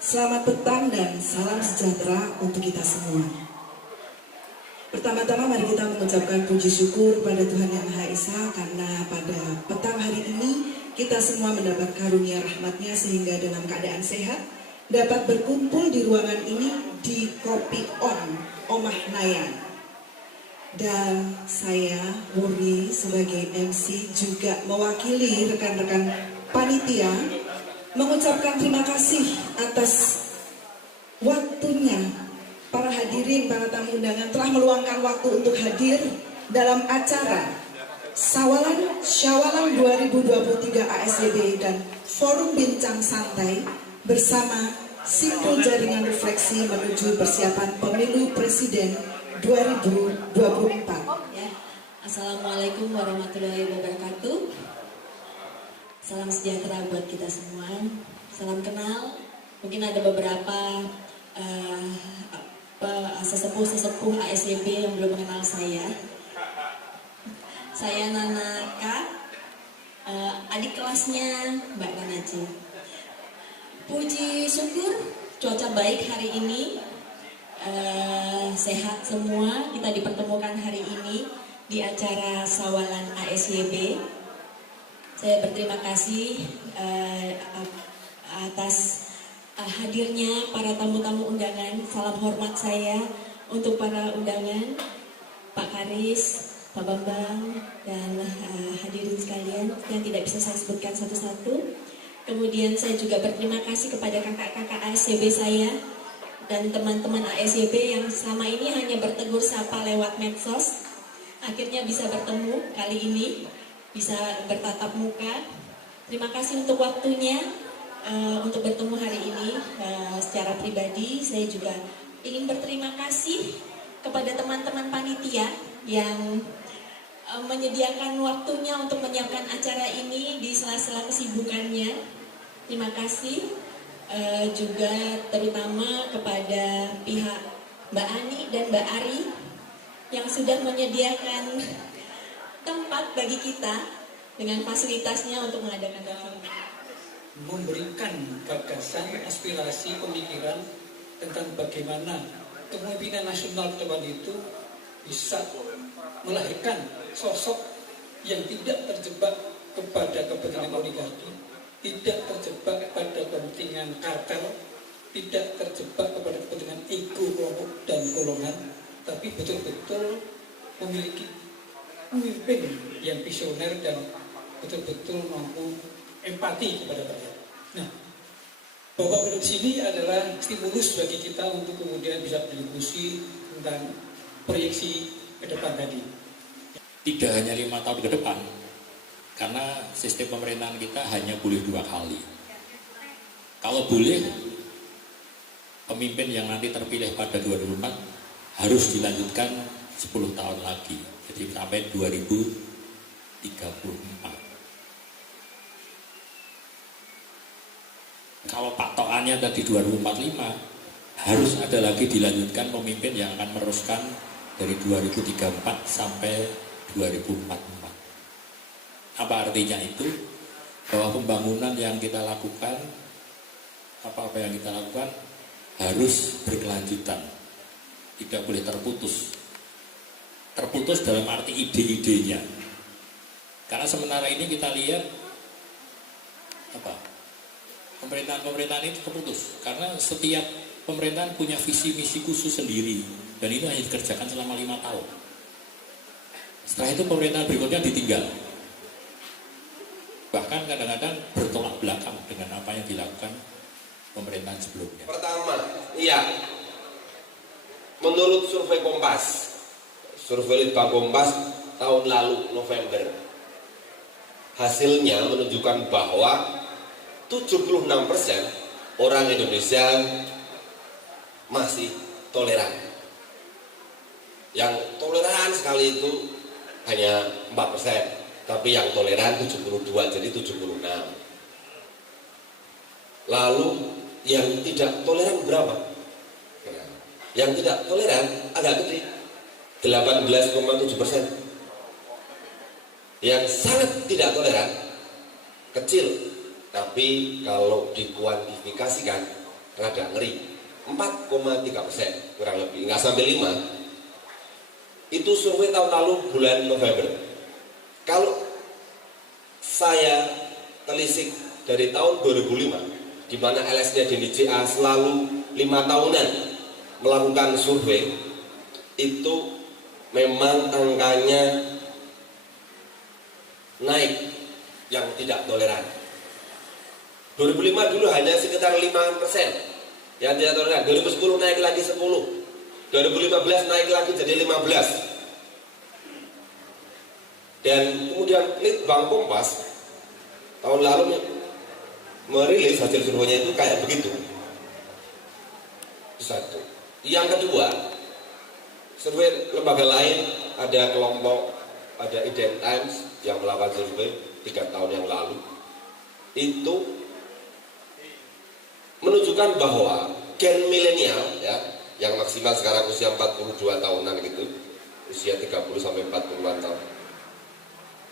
Selamat petang dan salam sejahtera untuk kita semua. Pertama-tama mari kita mengucapkan puji syukur pada Tuhan Yang Maha Esa karena pada petang hari ini kita semua mendapat karunia rahmat-Nya sehingga dalam keadaan sehat dapat berkumpul di ruangan ini di Kopi On Omah Nayan. Dan saya Wuri sebagai MC juga mewakili rekan-rekan panitia mengucapkan terima kasih atas waktunya para hadirin, para tamu undangan telah meluangkan waktu untuk hadir dalam acara Syawalan 2023 ASYB dan Forum Bincang Santai bersama Simpul Jaringan Refleksi menuju persiapan Pemilu Presiden 2024. Assalamualaikum warahmatullahi wabarakatuh. Salam sejahtera buat kita semua. Salam kenal. Mungkin ada beberapa sesepuh ASYB yang belum mengenal saya. Saya Nana K, adik kelasnya Mbak Nana C. Puji syukur cuaca baik hari ini, sehat semua. Kita dipertemukan hari ini di acara Syawalan ASYB. Saya berterima kasih atas hadirnya para tamu-tamu undangan. Salam hormat saya untuk para undangan, Pak Karis, Pak Bambang, dan hadirin sekalian yang tidak bisa saya sebutkan satu-satu. Kemudian saya juga berterima kasih kepada kakak-kakak ASYB saya dan teman-teman ASYB yang selama ini hanya bertegur sapa lewat medsos. Akhirnya bisa bertemu kali ini, bisa bertatap muka. Terima kasih untuk waktunya untuk bertemu hari ini. Secara pribadi saya juga ingin berterima kasih kepada teman-teman panitia yang menyediakan waktunya untuk menyiapkan acara ini di sela-sela kesibukannya. Terima kasih juga terutama kepada pihak Mbak Ani dan Mbak Ari yang sudah menyediakan tempat bagi kita dengan fasilitasnya untuk mengadakan acara. Memberikan gagasan, aspirasi, pemikiran tentang bagaimana kepemimpinan nasional ke depan itu bisa melahirkan sosok yang tidak terjebak kepada kepentingan oligarki, tidak terjebak pada kepentingan kartel, tidak terjebak kepada kepentingan ego kelompok dan golongan, tapi betul-betul memiliki pemimpin yang visioner dan betul-betul mampu empati kepada rakyat. Nah, Bapak di sini adalah stimulus bagi kita untuk kemudian bisa berdiskusi tentang proyeksi ke depan tadi. Tidak hanya 5 tahun ke depan, karena sistem pemerintahan kita hanya boleh 2 kali. Kalau boleh, pemimpin yang nanti terpilih pada 2024 harus dilanjutkan 10 tahun lagi. Jadi sampai 2034. Kalau patokannya tadi 2045, harus ada lagi dilanjutkan pemimpin yang akan meneruskan dari 2034 sampai 2044. Apa artinya itu? Bahwa pembangunan yang kita lakukan, apa-apa yang kita lakukan harus berkelanjutan, tidak boleh terputus. Terputus dalam arti ide-idenya. Karena sementara ini kita lihat pemerintahan itu terputus karena setiap pemerintahan punya visi misi khusus sendiri dan itu hanya dikerjakan selama 5 tahun. Setelah itu pemerintahan berikutnya ditinggal. Bahkan kadang-kadang bertolak belakang dengan apa yang dilakukan pemerintahan sebelumnya. Pertama, menurut survei Kompas, survei Litbang Kompas tahun lalu November, hasilnya menunjukkan bahwa 76% orang Indonesia masih toleran. Yang toleran sekali itu hanya 4%, tapi yang toleran 72, jadi 76. Lalu yang tidak toleran berapa? Yang tidak toleran agak gede, 18,7%. Yang sangat tidak toleran kecil, tapi kalau dikuantifikasikan rada ngeri. 4,3% kurang lebih, nggak sampai 5. Itu survei tahun lalu bulan November. Kalau saya telisik dari tahun 2005, di mana LS-nya DNIJA selalu 5 tahunan melakukan survei, itu memang angkanya naik yang tidak toleran. 2005 dulu hanya sekitar 5% yang tidak toleran. 2010 naik lagi 10, 2015 naik lagi jadi 15. Dan kemudian Litbang Kompas tahun lalu merilis hasil surveinya itu kayak begitu. Satu. Yang kedua, survei lembaga lain, ada kelompok, ada Eden Times yang melakukan survei 3 tahun yang lalu, itu menunjukkan bahwa gen milenial ya, yang maksimal sekarang usia 42 tahunan gitu, usia 30 sampai 40-an tahun,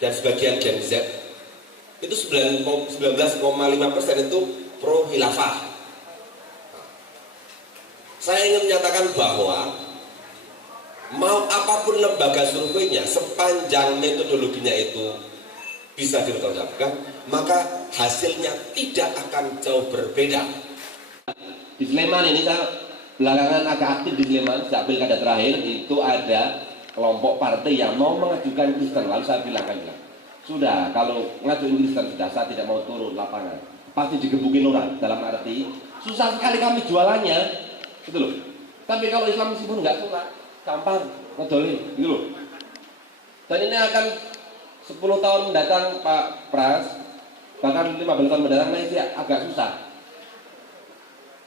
dan sebagian gen Z itu 19,5% itu pro khilafah. Saya ingin menyatakan bahwa mau apapun lembaga surveinya, sepanjang metodologinya itu bisa dipertanggungjawabkan, maka hasilnya tidak akan jauh berbeda. Di Sleman ini saya belakangan agak aktif di Sleman, sejak pilkada terakhir itu ada kelompok partai yang mau mengajukan Kristen. Lalu saya bilang, sudah, kalau ngajuin Kristen sudah, saya tidak mau turun lapangan, pasti digebukin orang. Dalam arti susah sekali kami jualannya, gitu loh. Tapi kalau Islam meskipun nggak suka, gampang ngedolin, gitu loh. Dan ini akan 10 tahun mendatang Pak Pras, bahkan 15 tahun mendatang masih agak susah.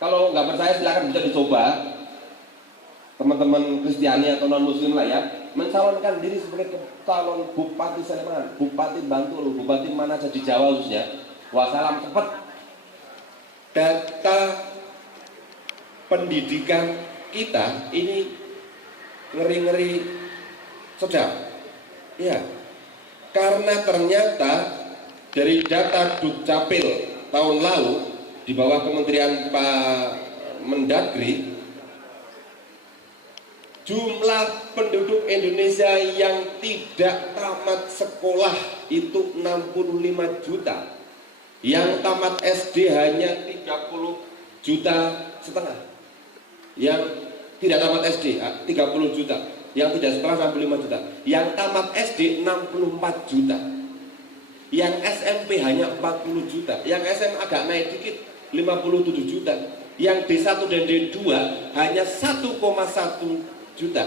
Kalau nggak percaya silakan bisa dicoba, teman-teman Kristiani atau non Muslim lah ya, mencalonkan diri sebagai calon Bupati Sleman, Bupati Bantul, Bupati mana saja di Jawa khususnya. Wassalam cepat. Data pendidikan kita ini ngeri-ngeri sedap, ya, karena ternyata dari data Dukcapil tahun lalu di bawah Kementerian Pak Mendagri, jumlah penduduk Indonesia yang tidak tamat sekolah itu 65 juta, yang tamat SD hanya 30 juta setengah, yang tidak tamat SD 30 juta, yang tidak sekolah 65 juta, yang tamat SD 64 juta, yang SMP hanya 40 juta, yang SMA agak naik dikit 57 juta, yang D1 dan D2 hanya 1,1 juta,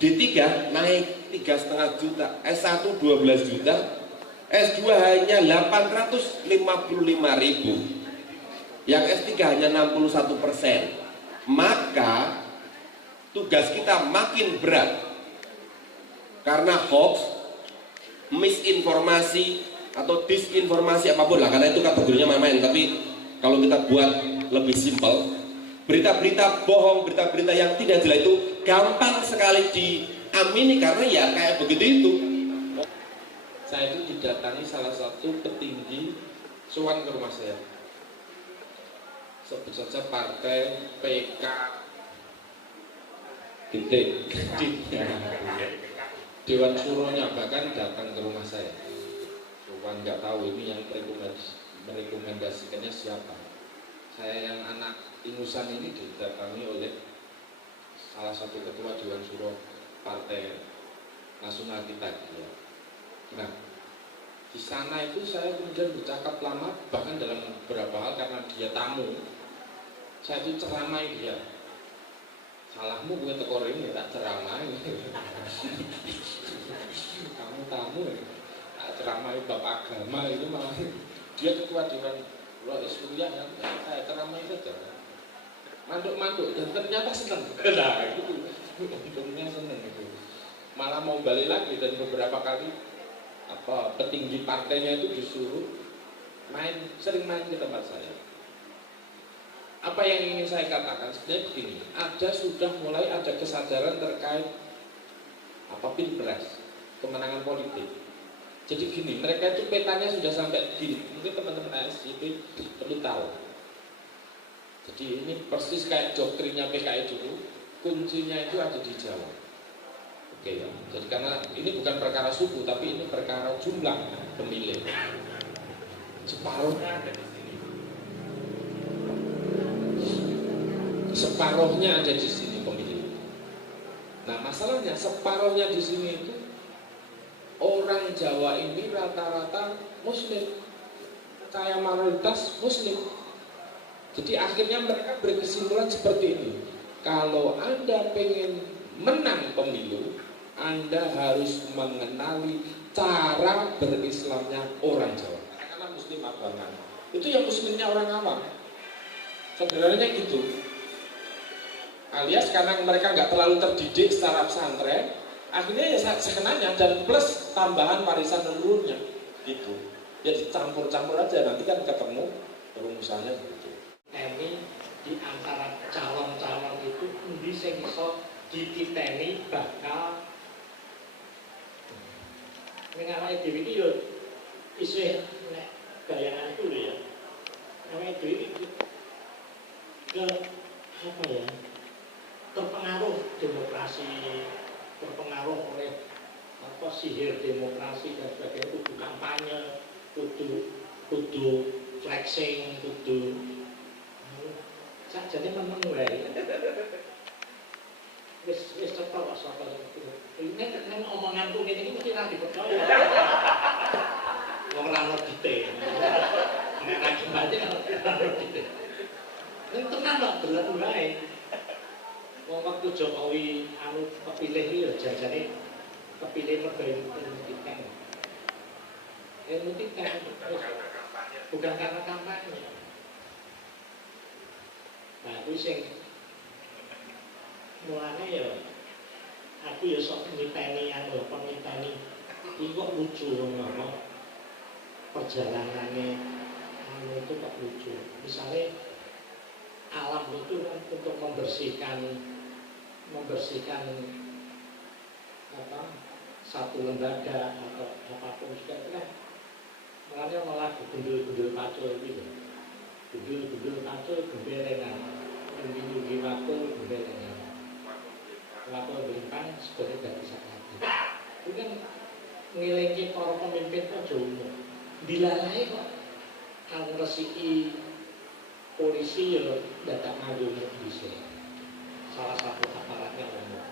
D3 naik 3,5 juta, S1 12 juta, S2 hanya 855.000, yang S3 hanya 61%. Maka tugas kita makin berat karena hoax, misinformasi atau disinformasi apapun lah, karena itu kategorinya main-main. Tapi kalau kita buat lebih simpel, berita-berita bohong, berita-berita yang tidak jelas itu gampang sekali diamini karena ya kayak begitu itu. Saya itu didatangi salah satu petinggi sowan ke rumah saya, sebut saja partai PK titik Dewan Suronya bahkan datang ke rumah saya. Sowan nggak tahu ini yang merekomendasikannya siapa. Saya yang anak ingusan ini didatangi oleh salah satu ketua Dewan Suro Partai Nasional kita. Ya. Nah, di sana itu saya kemudian bercakap lama, bahkan dalam beberapa hal karena dia tamu, saya itu ceramai dia. Salahmu gue tekor ini tak ceramai. Kamu tamu ya, tak ceramai bab agama itu malah dia ketua Dewan Kuliah ya, saya ceramai saja. Manduk-manduk dan ternyata senang. Nah itu untungnya senang itu. Malah mau balik lagi dan beberapa kali petinggi partainya itu disuruh sering main ke tempat saya. Apa yang ingin saya katakan sebenarnya begini, sudah mulai ada kesadaran terkait pilpres, kemenangan politik. Jadi gini, mereka itu petanya sudah sampai gini. Mungkin teman-teman ASJP perlu tahu. Jadi ini persis kayak doktrinnya PKI dulu, kuncinya itu ada di Jawa. Oke ya. Jadi karena ini bukan perkara suku, tapi ini perkara jumlah pemilih. Separuhnya ada di sini. Separuhnya ada di sini pemilih. Nah masalahnya separuhnya di sini itu orang Jawa ini rata-rata Muslim, kayak mayoritas Muslim. Jadi akhirnya mereka berkesimpulan seperti ini. Kalau Anda pengen menang pemilu, Anda harus mengenali cara berislamnya orang Jawa. Karena Muslim abangan. Itu yang Muslimnya orang awam. Sebenarnya gitu. Alias karena mereka nggak terlalu terdidik secara pesantren, akhirnya ya sekenanya dan plus tambahan warisan leluhurnya gitu. Ya dicampur-campur aja, nanti kan ketemu rumusannya gitu. Ini di antara calon-calon itu endi sing iso dititeni bakal ning awake dhewe iki yo isih nek gayane itu lho ya. Awake dhewe iki ke apa ya? Terpengaruh demokrasi, terpengaruh oleh apa sihir demokrasi dan sebagainya, kudu kampanye, kudu flexing, kudu sajane meneng wae. Wis cetok kok sapa iki. Nek omonganku ngene iki mesti ra dipercaya. Wong ora ngerti. Nek ra gimana ora ngerti. Nek tenan kok bener wae. Wong waktu Jokowi anu kepilih iki ya jajane kepilih mergo ilmu tikan. Bukan karena kampanye. Nah, itu sing mulane ya aku ya sok niteni anu apa niteni iki kok lucu ngono perjalanannya anu itu kok lucu. Misalnya alam itu kan untuk membersihkan apa satu lembaga atau apapun juga itu kan mulanya malah gundul-gundul pacul gitu. Gundul pacul gembelengan, minggu waktu gembelengan. Waktu berimpang sebenarnya tidak bisa lagi. Itu kan ngilingi para pemimpin kok jomo. Dilalai kok kalau resiki polisi ya datang ngadu bisa. Salah satu aparatnya umum.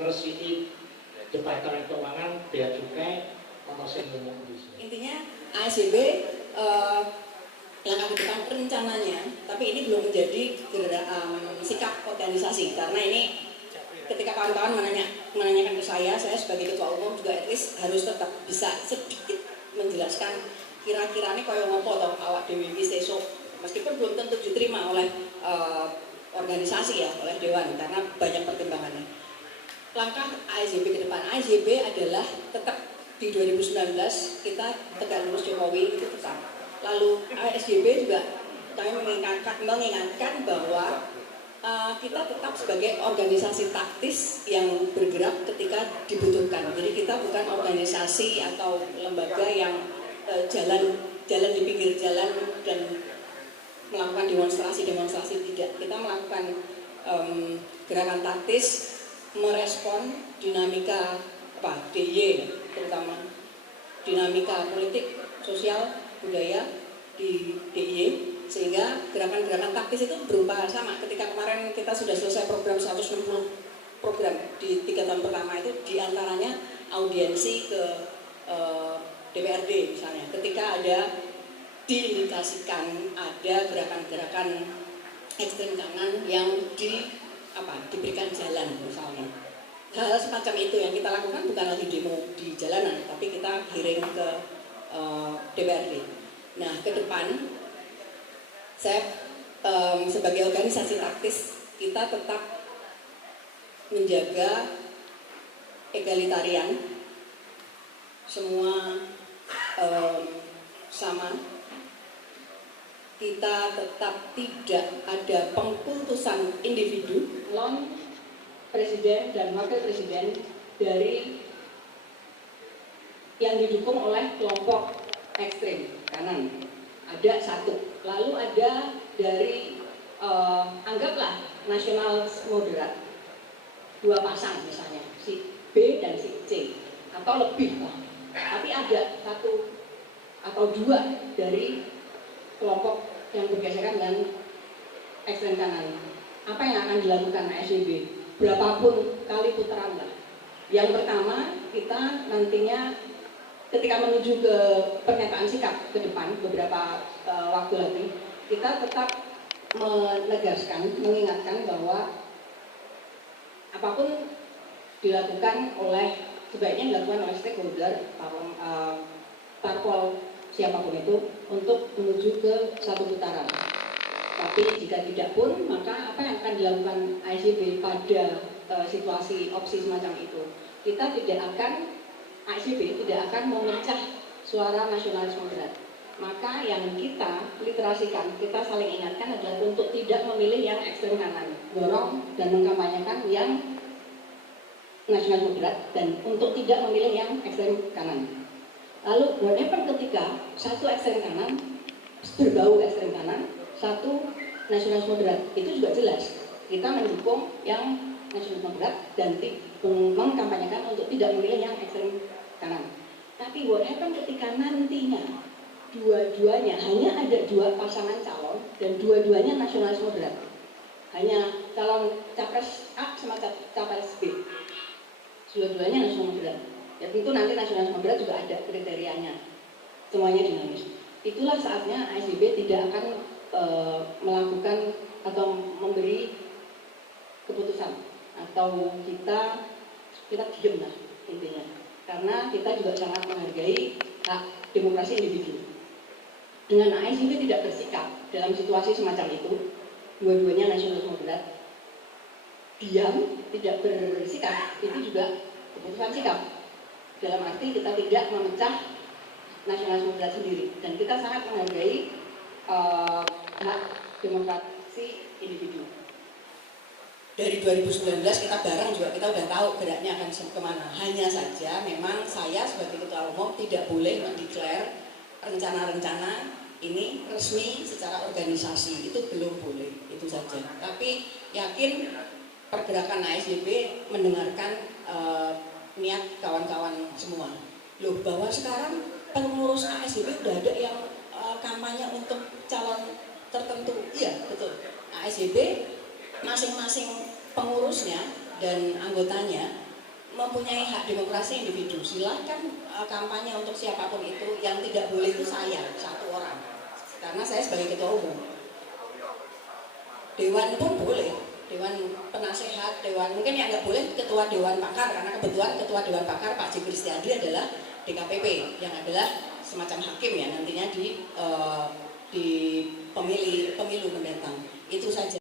Resiki Departemen Keuangan bea cukai ono sing ngomong bisa. Intinya ASJB langkah ke depan rencananya, tapi ini belum menjadi sikap organisasi karena ini ketika kawan-kawan menanyakan ke saya sebagai ketua umum juga at least harus tetap bisa sedikit menjelaskan kira-kira ini kaya ngopo atau awak dewi sesok meskipun belum tentu diterima oleh organisasi ya, oleh dewan karena banyak pertimbangannya. Langkah ASJB ke depan, ASJB adalah tetap di 2019 kita tegak lurus Jokowi itu tetap. Lalu ASJB juga kami mengingatkan bahwa kita tetap sebagai organisasi taktis yang bergerak ketika dibutuhkan. Jadi kita bukan organisasi atau lembaga yang jalan di pinggir jalan dan melakukan demonstrasi tidak. Kita melakukan gerakan taktis merespon dinamika DIY terutama dinamika politik, sosial, budaya di DIY sehingga gerakan-gerakan taktis itu berupa sama. Ketika kemarin kita sudah selesai program 160 program di 3 tahun pertama itu diantaranya audiensi ke DPRD misalnya. Ketika ada diindikasikan ada gerakan-gerakan ekstrem kanan yang diberikan jalan misalnya. Hal semacam itu yang kita lakukan bukan lagi demo di jalanan, tapi kita giring ke DPRD. Nah, ke depan saya sebagai organisasi taktis kita tetap menjaga egalitarian, semua sama. Kita tetap tidak ada pengkultusan individu. Calon presiden dan wakil presiden dari yang didukung oleh kelompok ekstrem kanan ada satu, lalu ada dari anggaplah nasional moderat 2 pasang misalnya, si B dan si C atau lebih lah, tapi ada 1 atau 2 dari kelompok yang bergesekan dengan ekstrem kanan. Apa yang akan dilakukan ASIB? Berapapun kali putaran lah. Yang pertama, kita nantinya ketika menuju ke pernyataan sikap ke depan beberapa waktu lagi, kita tetap menegaskan, mengingatkan bahwa apapun dilakukan oleh, sebaiknya dilakukan oleh stakeholder, parpol siapapun itu, untuk menuju ke satu putaran. Tapi jika tidak pun, maka apa yang akan dilakukan ASIB pada situasi opsi semacam itu? Kita tidak akan, ASIB tidak akan memecah suara nasionalis moderat. Maka yang kita literasikan, kita saling ingatkan adalah untuk tidak memilih yang ekstrem kanan, dorong dan mengkampanyekan yang nasionalis moderat, dan untuk tidak memilih yang ekstrem kanan. Lalu whatever ketika satu ekstrem kanan berbau ekstrem kanan, satu nasionalis moderat, itu juga jelas kita mendukung yang nasionalis moderat dan mengkampanyekan untuk tidak memilih yang ekstrem kanan. Tapi whatever ketika nantinya dua-duanya, hanya ada 2 pasangan calon dan dua-duanya nasionalis moderat, hanya calon capres A sama capres B, dua-duanya nasionalis moderat. Ya tentu nanti nasionalis moderat juga ada kriterianya, semuanya dinamis. Itulah saatnya ASIB tidak akan melakukan atau memberi keputusan, atau kita diam lah intinya, karena kita juga sangat menghargai hak demokrasi individu. Dengan ASIB tidak bersikap dalam situasi semacam itu, dua-duanya nasionalis moderat, diam, tidak bersikap, itu juga keputusan sikap. Dalam arti kita tidak memecah nasionalis moderat sendiri, dan kita sangat menghargai hak demokrasi individu. Dari 2019 kita bareng juga, kita udah tahu geraknya akan kemana. Hanya saja memang saya sebagai ketua umum tidak boleh mendeklar rencana-rencana ini resmi secara organisasi, itu belum boleh, itu saja. Tapi yakin pergerakan ASIB mendengarkan niat kawan-kawan semua. Loh, bahwa sekarang pengurus ASIB udah ada yang kampanye untuk calon tertentu. Iya, betul. ASIB masing-masing pengurusnya dan anggotanya mempunyai hak demokrasi individu. Silahkan kampanye untuk siapapun itu. Yang tidak boleh itu saya, 1 orang, karena saya sebagai ketua umum. Dewan pun boleh, dewan penasehat, dewan, mungkin yang nggak boleh ketua dewan pakar, karena kebetulan ketua dewan pakar Pak J. Kristiadi adalah DKPP, yang adalah semacam hakim ya nantinya di pemilu mendatang. Itu saja.